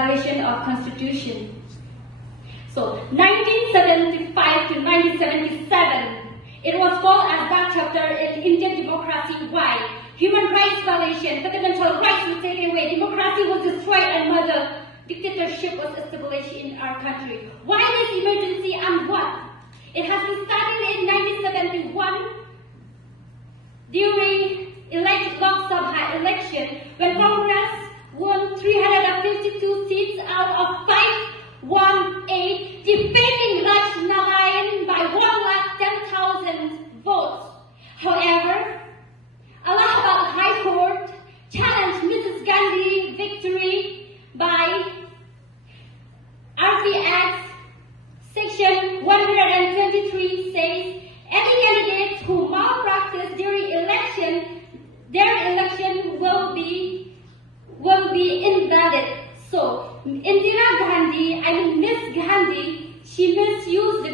violation of Constitution. So 1975 to 1977, it was called as that chapter in Indian democracy. Why? Human rights violation, fundamental rights were taken away, democracy was destroyed and murder, dictatorship was established in our country. Why this emergency and what? It has been started in 1971 during Lok Sabha election when Congress won 352 seats out of 518, defeating Raj Narayan by 110,000 votes. However, Allahabad High Court challenged Mrs. Gandhi's victory by RP Act Section 123 says any candidate who malpractice during election, their election will be invalid. So Indira Gandhi, Miss Gandhi, she misused the